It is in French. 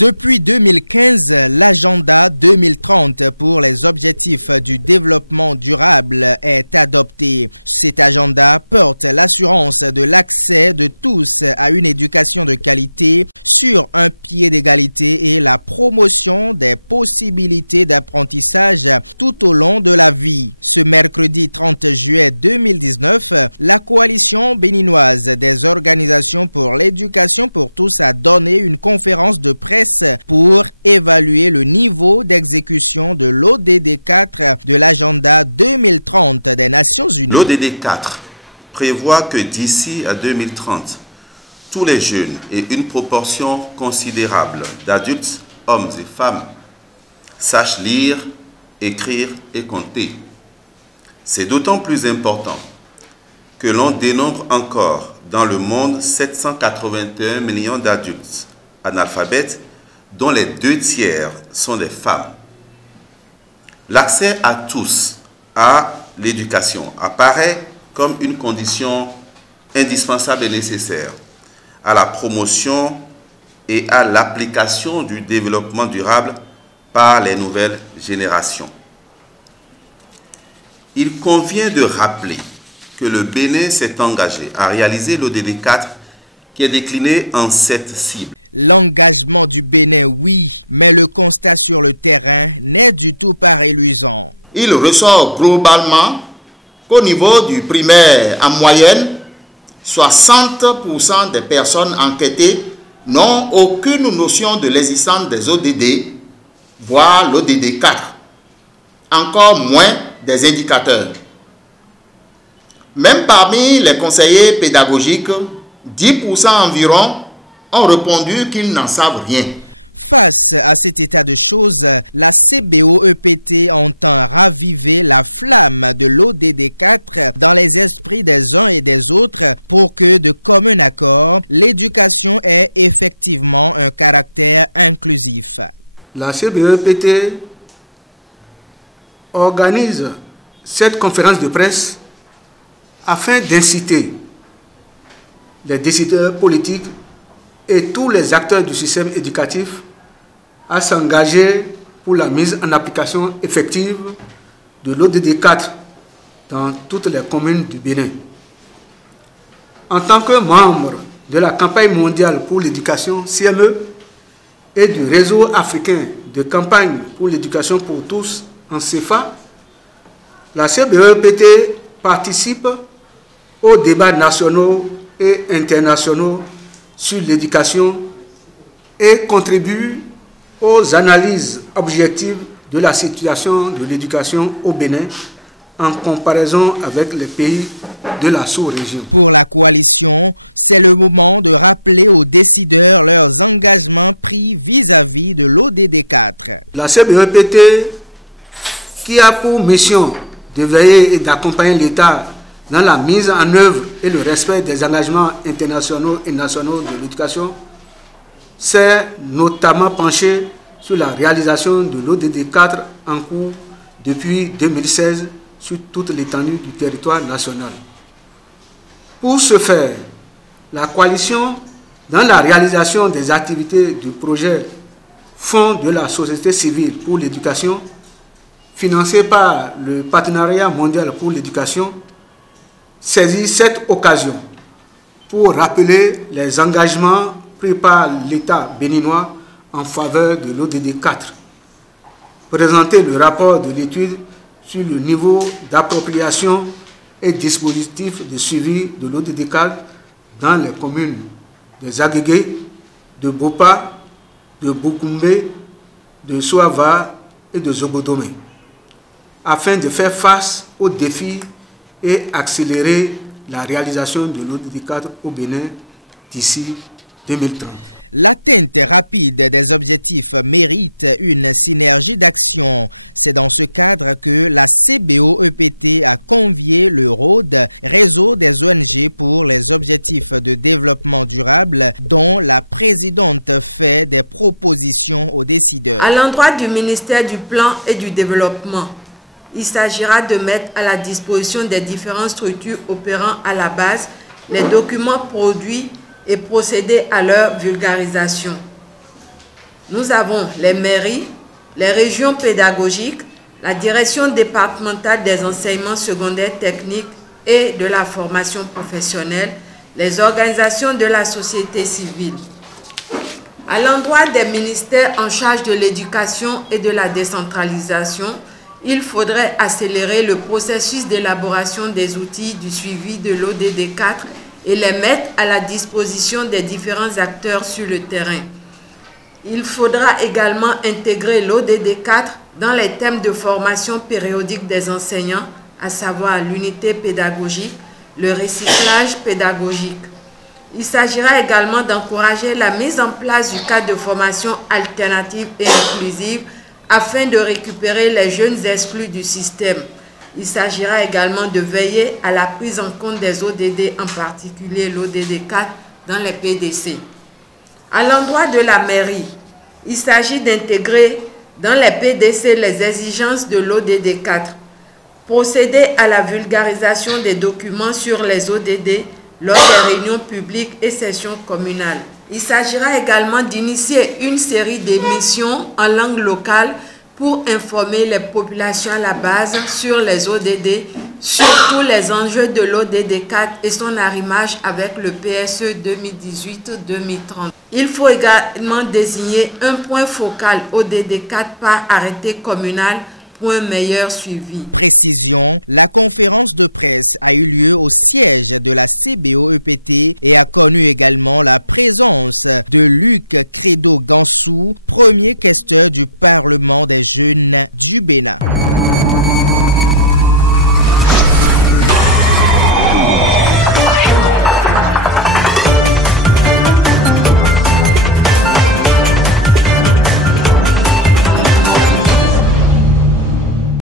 Depuis 2015, l'agenda 2030 pour les objectifs du développement durable est adopté. Cet agenda porte l'assurance de l'accès de tous à une éducation de qualité sur un pied d'égalité et la promotion des possibilités d'apprentissage tout au long de la vie. Ce mercredi 30 juillet 2019, la coalition béninoise des organisations pour l'éducation pour tous a donné une conférence de presse pour évaluer le niveau d'exécution de l'ODD 4 de l'agenda 2030 des Nations Unies. L'ODD 4 prévoit que d'ici à 2030, tous les jeunes et une proportion considérable d'adultes, hommes et femmes, sachent lire, écrire et compter. C'est d'autant plus important que l'on dénombre encore dans le monde 781 millions d'adultes analphabètes, dont les 2/3 sont des femmes. L'accès à tous à l'éducation apparaît comme une condition indispensable et nécessaire à la promotion et à l'application du développement durable par les nouvelles générations. Il convient de rappeler que le Bénin s'est engagé à réaliser l'ODD 4 qui est décliné en 7 cibles. L'engagement du Bénin, oui, mais le constat sur le terrain n'est du tout pas reluisant. Il ressort globalement qu'au niveau du primaire, en moyenne, 60% des personnes enquêtées n'ont aucune notion de l'existence des ODD, voire l'ODD 4, encore moins des indicateurs. Même parmi les conseillers pédagogiques, 10% environ ont répondu qu'ils n'en savent rien. Face à cet état de choses, la CBO-EPT entend raviver la flamme de l'ODD 4 dans les esprits des uns et des autres pour que, de commun accord, l'éducation ait effectivement un caractère inclusif. La CBO-EPT organise cette conférence de presse afin d'inciter les décideurs politiques et tous les acteurs du système éducatif à s'engager pour la mise en application effective de l'ODD 4 dans toutes les communes du Bénin. En tant que membre de la campagne mondiale pour l'éducation CME et du réseau africain de campagne pour l'éducation pour tous en CEFA, la CBE-EPT participe aux débats nationaux et internationaux sur l'éducation et contribue aux analyses objectives de la situation de l'éducation au Bénin en comparaison avec les pays de la sous-région. Pour la coalition, c'est le moment de rappeler aux décideurs leurs engagements pris vis-à-vis de l'ODD 4. La CBE-EPT, qui a pour mission de veiller et d'accompagner l'État dans la mise en œuvre et le respect des engagements internationaux et nationaux de l'éducation, s'est notamment penché sur la réalisation de l'ODD 4 en cours depuis 2016 sur toute l'étendue du territoire national. Pour ce faire, la coalition, dans la réalisation des activités du projet Fonds de la société civile pour l'éducation, financé par le Partenariat mondial pour l'éducation, saisit cette occasion pour rappeler les engagements pris par l'État béninois en faveur de l'ODD 4. Présenter le rapport de l'étude sur le niveau d'appropriation et dispositif de suivi de l'ODD 4 dans les communes de Zaguégué, de Bopa, de Boukoumbe, de Souava et de Zobodomé, afin de faire face aux défis et accélérer la réalisation de l'ODD 4 au Bénin d'ici 2030. L'atteinte rapide des objectifs mérite une synergie d'action. C'est dans ce cadre que la CBO-EPT a convié le RODE, Réseau des ONG pour les objectifs de développement durable, dont la présidente fait des propositions aux décideurs. À l'endroit du ministère du Plan et du Développement, il s'agira de mettre à la disposition des différentes structures opérant à la base les documents produits et procéder à leur vulgarisation. Nous avons les mairies, les régions pédagogiques, la direction départementale des enseignements secondaires techniques et de la formation professionnelle, les organisations de la société civile. À l'endroit des ministères en charge de l'éducation et de la décentralisation, il faudrait accélérer le processus d'élaboration des outils du suivi de l'ODD 4 et les mettre à la disposition des différents acteurs sur le terrain. Il faudra également intégrer l'ODD 4 dans les thèmes de formation périodique des enseignants, à savoir l'unité pédagogique, le recyclage pédagogique. Il s'agira également d'encourager la mise en place du cadre de formation alternative et inclusive afin de récupérer les jeunes exclus du système. Il s'agira également de veiller à la prise en compte des ODD, en particulier l'ODD 4, dans les PDC. À l'endroit de la mairie, il s'agit d'intégrer dans les PDC les exigences de l'ODD 4, procéder à la vulgarisation des documents sur les ODD lors des réunions publiques et sessions communales. Il s'agira également d'initier une série d'émissions en langue locale pour informer les populations à la base sur les ODD, sur tous les enjeux de l'ODD 4 et son arrimage avec le PSE 2018-2030. Il faut également désigner un point focal ODD 4 par arrêté communal pour un meilleur suivi. Précision, la conférence de presse a eu lieu au siège de la CBOEPT et a permis également la présence de Luc Credo-Gansou, premier questeur du Parlement des jeunes du Bénin.